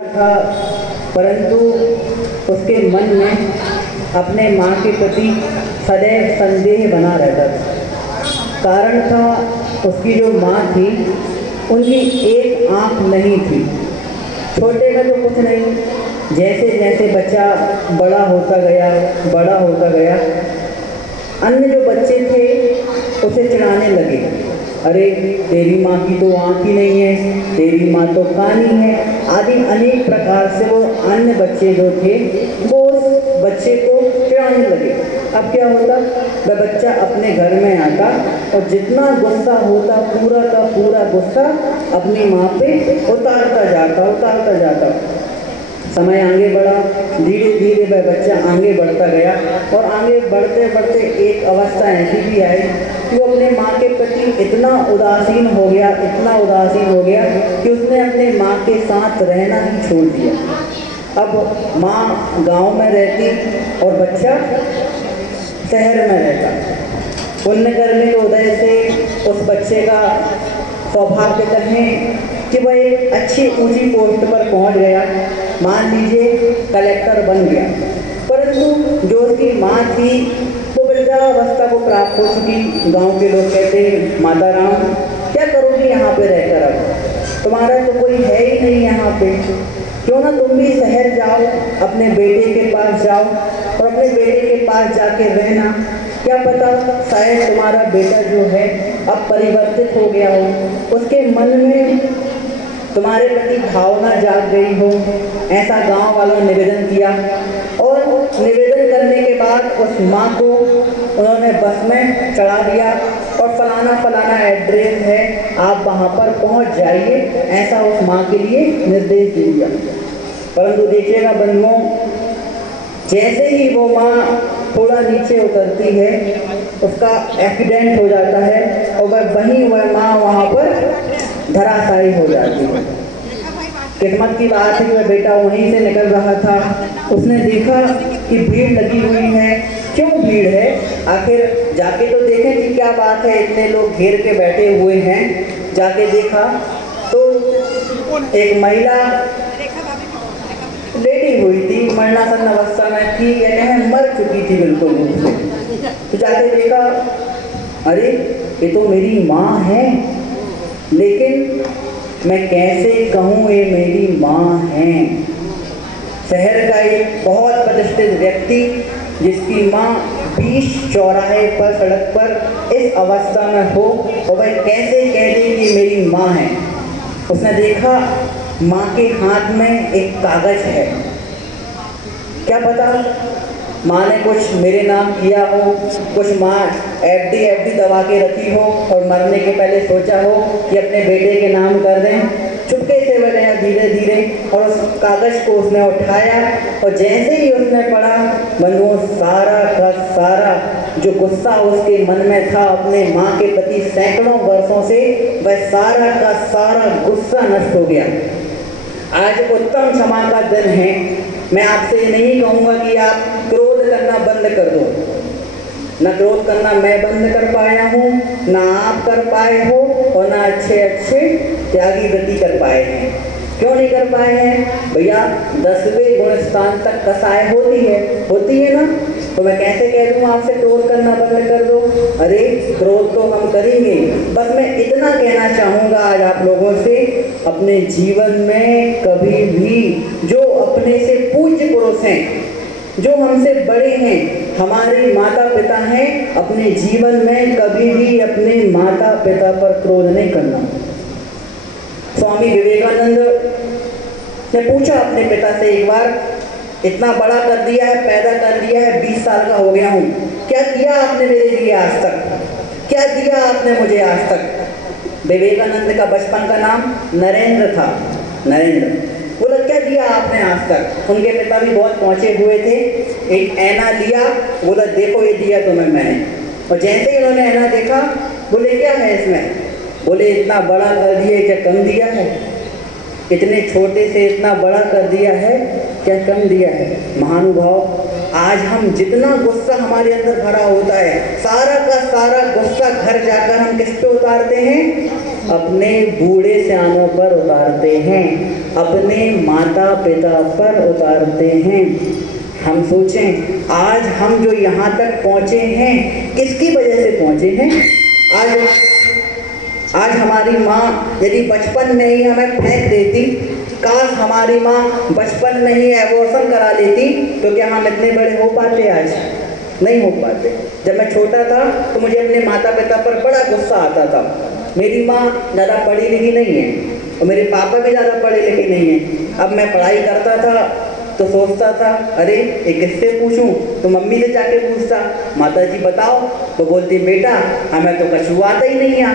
था, परंतु उसके मन में अपने माँ के प्रति सदैव संदेह बना रहता था। कारण था उसकी जो माँ थी उनकी एक आँख नहीं थी। छोटे में तो कुछ नहीं, जैसे जैसे बच्चा बड़ा होता गया अन्य जो बच्चे थे उसे चिढ़ाने लगे, अरे तेरी माँ की तो आँख ही नहीं है, तेरी माँ तो कानी है, आदि अनेक प्रकार से वो अन्य बच्चे जो थे वो उस बच्चे को चिढ़ाने लगे। अब क्या होता, वह बच्चा अपने घर में आता और जितना गुस्सा होता पूरा का पूरा गुस्सा अपनी माँ पे उतारता जाता। समय आगे बढ़ा, धीरे धीरे वह बच्चा आगे बढ़ता गया और आगे बढ़ते बढ़ते एक अवस्था ऐसी भी आई कि वो अपने माँ के प्रति इतना उदासीन हो गया कि उसने अपने माँ के साथ रहना ही छोड़ दिया। अब माँ गांव में रहती और बच्चा शहर में रहता। पुण्य करने के उदय से उस बच्चे का सौभाग्य कहें कि वह एक अच्छी ऊंची पोस्ट पर पहुंच गया, मान लीजिए कलेक्टर बन गया। परंतु जो उसकी माँ थी वो वृद्धावस्था को प्राप्त हो चुकी। गांव के लोग कहते, माता राम क्या करोगी यहाँ पे रहकर, अब तुम्हारा तो कोई है ही नहीं यहाँ पे, क्यों ना तुम भी शहर जाओ, अपने बेटे के पास जाओ और अपने बेटे के पास जाके रहना, क्या पता शायद तुम्हारा बेटा जो है अब परिवर्तित हो गया हो, उसके मन में तुम्हारे प्रति भावना जाग गई हो। ऐसा गांव वालों ने निवेदन किया और निवेदन करने के बाद उस माँ को उन्होंने बस में चढ़ा दिया और फलाना एड्रेस है, आप वहाँ पर पहुँच जाइए, ऐसा उस माँ के लिए निर्देश दे दिया। परंतु देखिएगा बंधुओं, जैसे ही वो माँ थोड़ा नीचे उतरती है उसका एक्सीडेंट हो जाता है और वह माँ वहाँ पर धराशायी हो जाती है। किस्मत की बात है, वह बेटा वहीं से निकल रहा था, उसने देखा कि भीड़ लगी हुई है। क्यों भीड़ है, आखिर जाके तो देखें कि क्या बात है, इतने लोग घेर के बैठे हुए हैं। जाके देखा तो एक महिला लेटी हुई थी, मरणासन अवस्था में थी, यानी मर चुकी थी बिल्कुल रूप से। तो जाके देखा, अरे ये तो मेरी माँ है, लेकिन मैं कैसे कहूँ ये मेरी माँ है। शहर का एक बहुत प्रतिष्ठित व्यक्ति जिसकी माँ 20 चौराहे पर सड़क पर इस अवस्था में हो और वह कैसे कह दे कि मेरी माँ है। उसने देखा माँ के हाथ में एक कागज है, क्या पता माँ ने कुछ मेरे नाम किया हो, कुछ माँ एफडी दबा के रखी हो और मरने के पहले सोचा हो कि अपने बेटे के नाम कर दें। चुपके से वह गया धीरे धीरे और उस कागज को उसने उठाया और जैसे ही उसने पढ़ा, बंधुओं सारा का सारा जो गुस्सा उसके मन में था अपने माँ के प्रति सैकड़ों वर्षों से, वह सारा का सारा गुस्सा नष्ट हो गया। आज उत्तम क्षमा का दिन है। मैं आपसे ये नहीं कहूँगा कि आप क्रोध करना बंद कर दो, न क्रोध करना मैं बंद कर पाया हूँ, ना आप कर पाए हो और ना अच्छे त्यागी व्रती कर पाए हैं। क्यों नहीं कर पाए हैं भैया, 10वें गुण स्थान तक कसाय होती है ना। तो मैं कैसे कह दूँ आपसे क्रोध करना बंद कर दो, अरे क्रोध तो हम करेंगे। बस मैं इतना कहना चाहूँगा आज आप लोगों से, अपने जीवन में कभी भी जो अपने से पूज्य पुरुष हैं, जो हमसे बड़े हैं, हमारे माता पिता हैं, अपने जीवन में कभी भी अपने माता पिता पर क्रोध नहीं करना। स्वामी विवेकानंद ने पूछा अपने पिता से एक बार, इतना बड़ा कर दिया है, पैदा कर दिया है, 20 साल का हो गया हूँ, क्या किया आपने मेरे लिए आज तक, क्या दिया आपने मुझे आज तक। विवेकानंद का बचपन का नाम नरेंद्र था। नरेंद्र बोला, क्या दिया आपने आज तक। उनके पिता भी बहुत पहुँचे हुए थे। एक ऐना लिया, बोला देखो ये दिया तुम्हें मैंने। और जैसे ही उन्होंने ऐना देखा, बोले क्या है इसमें, बोले इतना बड़ा कर दिया, क्या कम दिया है, इतने छोटे से इतना बड़ा कर दिया है, क्या कम दिया है। महानुभाव, आज हम जितना गुस्सा हमारे अंदर भरा होता है, सारा का सारा गुस्सा घर जाकर हम किस पे उतारते हैं, अपने बूढ़े सियानों पर उतारते हैं, अपने माता पिता पर उतारते हैं। हम सोचें आज हम जो यहाँ तक पहुँचे हैं किसकी वजह से पहुँचे हैं। आज हमारी माँ यदि बचपन में ही हमें फेंक देती, काश हमारी माँ बचपन में ही एबॉर्शन करा लेती, तो क्या हम इतने बड़े हो पाते? आज नहीं हो पाते। जब मैं छोटा था तो मुझे अपने माता पिता पर बड़ा गुस्सा आता था। मेरी माँ ज़्यादा पढ़ी लिखी नहीं है और मेरे पापा भी ज़्यादा पढ़े लिखे नहीं हैं। अब मैं पढ़ाई करता था तो सोचता था अरे एक किससे पूछूं, तो मम्मी से जाके पूछता, माता जी बताओ, तो बोलती बेटा हमें तो कछु आता ही नहीं है।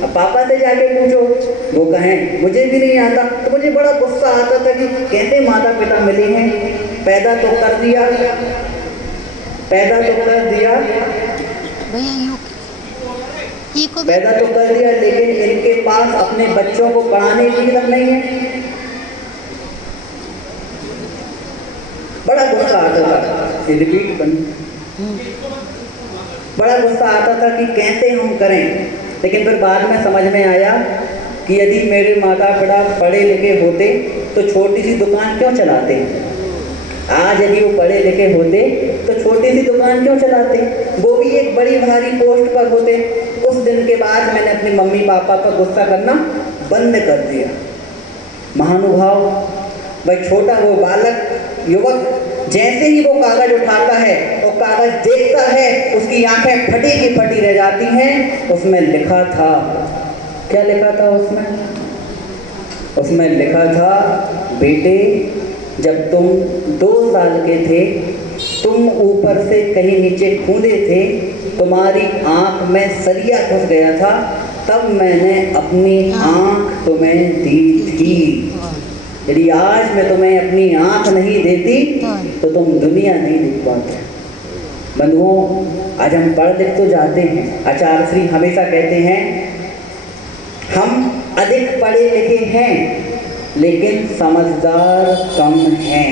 अब पापा से जाके पूछो, वो कहें मुझे भी नहीं आता। तो मुझे बड़ा गुस्सा आता था कि कैसे माता पिता मिले हैं, पैदा तो कर दिया पैदा तो कर दिया लेकिन इनके पास अपने बच्चों को पढ़ाने की तक नहीं है। बड़ा गुस्सा आता था, रिपीट बड़ा गुस्सा आता था कि कैसे हम करें। लेकिन फिर बाद में समझ में आया कि यदि मेरे माता पिता पढ़े लिखे होते तो छोटी सी दुकान क्यों चलाते। आज यदि वो पढ़े लिखे होते तो छोटी सी दुकान क्यों चलाते, वो भी एक बड़ी भारी पोस्ट पर होते। उस दिन के बाद मैंने अपनी मम्मी पापा पर गुस्सा करना बंद कर दिया। महानुभाव, भाई छोटा वो बालक युवक जैसे ही वो कागज उठाता है और कागज देखता है उसकी आंखें फटी की फटी रह जाती हैं। उसमें लिखा था, क्या लिखा था उसमें लिखा था, बेटे जब तुम 2 साल के थे, तुम ऊपर से कहीं नीचे कूदे थे, तुम्हारी आंख में सरिया घुस गया था, तब मैंने अपनी आंख तुम्हें दी थी। यदि आज मैं तुम्हें अपनी आंख नहीं देती तो तुम दुनिया नहीं देख पाते। बंधुओं, आज हम पढ़ लिख तो जाते हैं। आचार्य श्री हमेशा कहते हैं हम अधिक पढ़े लिखे हैं लेकिन समझदार कम हैं।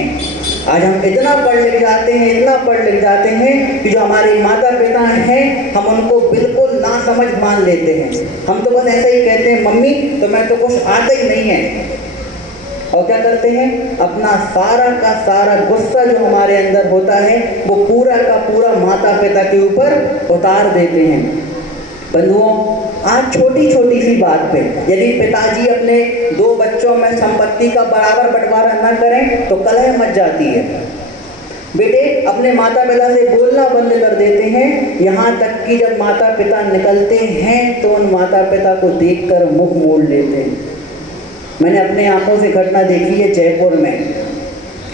आज हम इतना पढ़ लिख जाते हैं, इतना पढ़ लिख जाते हैं कि जो हमारे माता पिता हैं हम उनको बिल्कुल ना समझ मान लेते हैं। हम तो बस ऐसा ही कहते हैं, मम्मी तो मैं तो कुछ आता ही नहीं है। और क्या करते हैं, अपना सारा का सारा गुस्सा जो हमारे अंदर होता है वो पूरा का पूरा माता पिता के ऊपर उतार देते हैं। बंधुओं, आज छोटी छोटी सी बात पे यदि पिताजी अपने 2 बच्चों में संपत्ति का बराबर बंटवारा न करें तो कलह मच जाती है। बेटे अपने माता पिता से बोलना बंद कर देते हैं, यहाँ तक कि जब माता पिता निकलते हैं तो उन माता पिता को देखकर मुख मोड़ लेते हैं। मैंने अपने आंखों से घटना देखी है जयपुर में।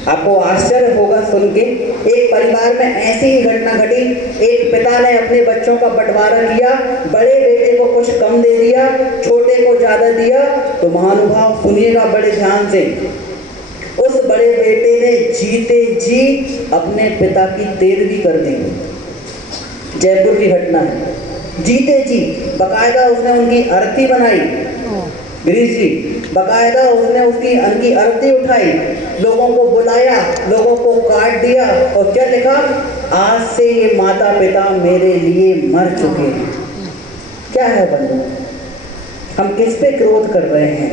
आपको आश्चर्य होगा सुन के, एक परिवार में ऐसी ही घटना घटी। एक पिता ने अपने बच्चों का बंटवारा किया, बड़े बेटे को कुछ कम दे दिया, छोटे को ज़्यादा दिया। तो महानुभाव सुनिएगा बड़े ध्यान से, उस बड़े बेटे ने जीते जी अपने पिता की तेरहवीं कर दी। जयपुर की घटना है, जीते जी बकायदा उसने उनकी आरती बनाई। गिरीश जी, बकायदा उसने उसकी उनकी आरती उठाई, लोगों को बुलाया, लोगों को काट दिया और क्या लिखा, आज से ये माता पिता मेरे लिए मर चुके हैं। क्या है बंधु, हम किस पे क्रोध कर रहे हैं?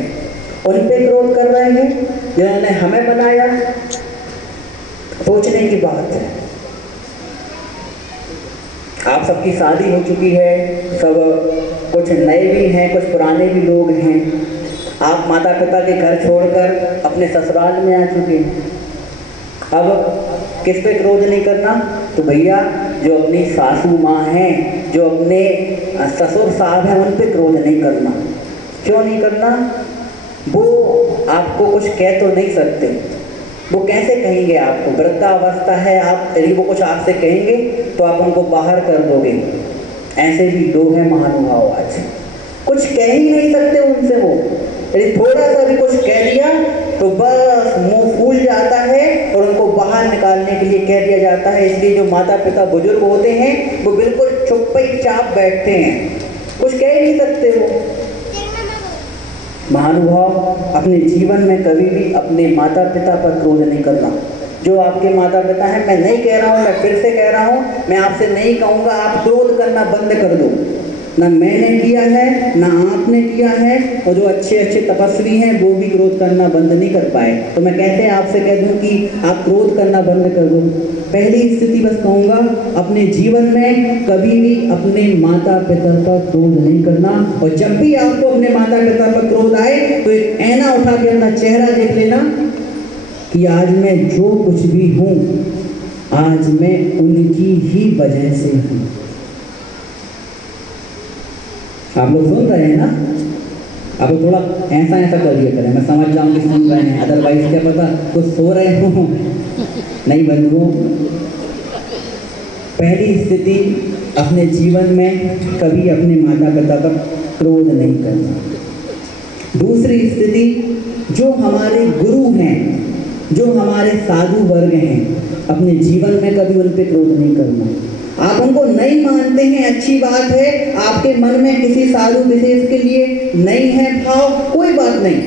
उन पे क्रोध कर रहे हैं जिन्होंने हमें बनाया। सोचने की बात है। आप सबकी शादी हो चुकी है, सब कुछ नए भी हैं, कुछ पुराने भी लोग हैं। आप माता पिता के घर छोड़कर अपने ससुराल में आ चुके हैं। अब किस पे क्रोध नहीं करना? तो भैया जो अपनी सासू माँ हैं, जो अपने ससुर साहब हैं, उन पे क्रोध नहीं करना। क्यों नहीं करना? वो आपको कुछ कह तो नहीं सकते, वो कैसे कहेंगे आपको? वृद्धावस्था है, आप यदि वो कुछ आपसे कहेंगे तो आप उनको बाहर कर दोगे। ऐसे भी लोग हैं महानुभाव, आज कुछ कह ही नहीं सकते उनसे। वो यदि थोड़ा सा भी कुछ कह दिया तो बस मुंह फूल जाता है और उनको बाहर निकालने के लिए कह दिया जाता है। इसलिए जो माता पिता बुजुर्ग होते हैं वो बिल्कुल चुपचाप बैठते हैं, कुछ कह ही नहीं सकते। वो महानुभाव, अपने जीवन में कभी भी अपने माता पिता पर क्रोध नहीं करना। जो आपके माता पिता हैं, मैं नहीं कह रहा हूँ, मैं फिर से कह रहा हूँ, मैं आपसे नहीं कहूँगा आप क्रोध करना बंद कर दो। ना मैंने किया है ना आपने किया है, और जो अच्छे अच्छे तपस्वी हैं वो भी क्रोध करना बंद नहीं कर पाए। तो मैं कहते हैं आपसे कह दूं कि आप क्रोध करना बंद कर दो। पहली स्थिति बस कहूँगा, अपने जीवन में कभी भी अपने माता पिता पर क्रोध नहीं करना, और जब भी आपको अपने माता पिता पर क्रोध आए तो एक ऐना उठा के अपना चेहरा देख लेना कि आज मैं जो कुछ भी हूँ आज मैं उनकी ही वजह से हूँ। आप लोग सुन रहे हैं ना? आप लोग थोड़ा ऐसा ऐसा कर दिया करें, मैं समझ जाऊँ कि सुन रहे हैं, अदरवाइज क्या पता कुछ सो रहे हो। नहीं बंधुओं, पहली स्थिति अपने जीवन में कभी अपने माता पिता पर क्रोध नहीं करना। दूसरी स्थिति, जो हमारे गुरु हैं, जो हमारे साधु वर्ग हैं, अपने जीवन में कभी उन पर क्रोध नहीं करना। आप उनको नहीं मानते हैं, अच्छी बात है, आपके मन में किसी साधु विशेष के लिए नहीं है भाव, कोई बात नहीं,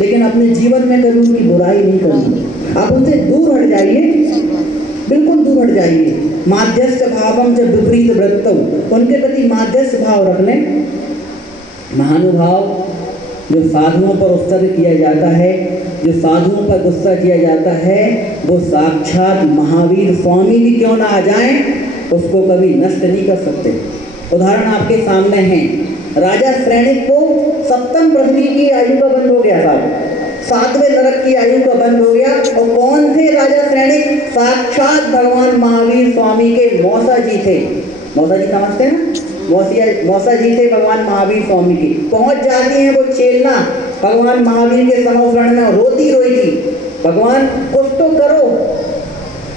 लेकिन अपने जीवन में कभी उनकी बुराई नहीं करनी। आप उनसे दूर हट जाइए, बिल्कुल दूर हट जाइए। माध्यस्थ भावम जब विपरीत वृत्तौ, उनके प्रति माध्यस्थ भाव रख लें। महानुभाव, जो साधुओं पर उत्सर्ग किया जाता है, जो साधुओं पर गुस्सा किया जाता है, वो साक्षात महावीर स्वामी भी क्यों ना आ जाएं, उसको कभी नष्ट नहीं कर सकते। उदाहरण आपके सामने है, राजा श्रेणिक को सप्तम पृथ्वी की आयु का बंद हो गया था, 7वें नरक की आयु का बंद हो गया। और कौन थे राजा श्रेणिक? साक्षात भगवान महावीर स्वामी के मौसा जी थे। मौसा जी समझते हैं ना? मौसा जी थे भगवान महावीर स्वामी की। पहुंच जाती हैं वो चेलना भगवान महावीर के समोशरण में, रोती रोई थी, भगवान कुछ तो करो,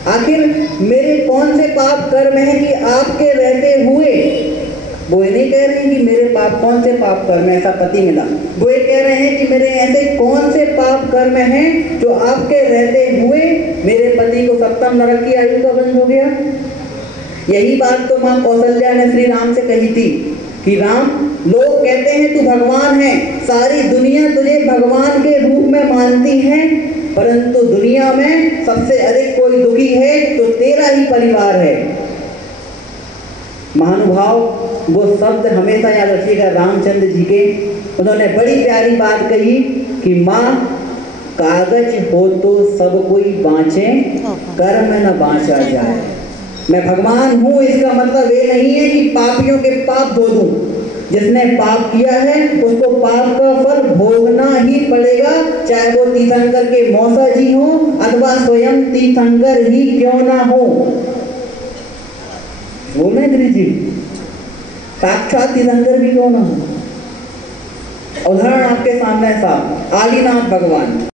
आखिर मेरे कौन से पाप कर्म हैं कि आपके रहते हुए, वो ये नहीं कह रहे हैं कि मेरे पाप कौन से पाप कर्म ऐसा पति मिला, वो ये कह रहे हैं कि मेरे ऐसे कौन से पाप कर्म हैं जो आपके रहते हुए मेरे पति को सप्तम नरक की आयु का बंद हो गया। यही बात तो माँ कौशल्या ने श्री राम से कही थी कि राम, लोग कहते हैं तू भगवान है, सारी दुनिया तुझे भगवान के रूप में मानती है, परंतु दुनिया में सबसे अधिक कोई दुखी है तो तेरा ही परिवार है। महानुभाव, वो शब्द हमेशा याद रखिएगा रामचंद्र जी के। उन्होंने बड़ी प्यारी बात कही कि माँ, कागज हो तो सब कोई बाँचे, कर्म न बाँचा जाए। मैं भगवान हूँ, इसका मतलब ये नहीं है कि पापियों के पाप धो दूं। जिसने पाप किया है उसको पाप का फल भोगना ही पड़ेगा, चाहे वो तीर्थंकर के मौसा जी हो अथवा स्वयं तीर्थंकर ही क्यों ना हो। वो मैं गिरी जी, साक्षात तीर्थंकर भी क्यों ना हो। उदाहरण आपके सामने साहब, आदिनाथ भगवान।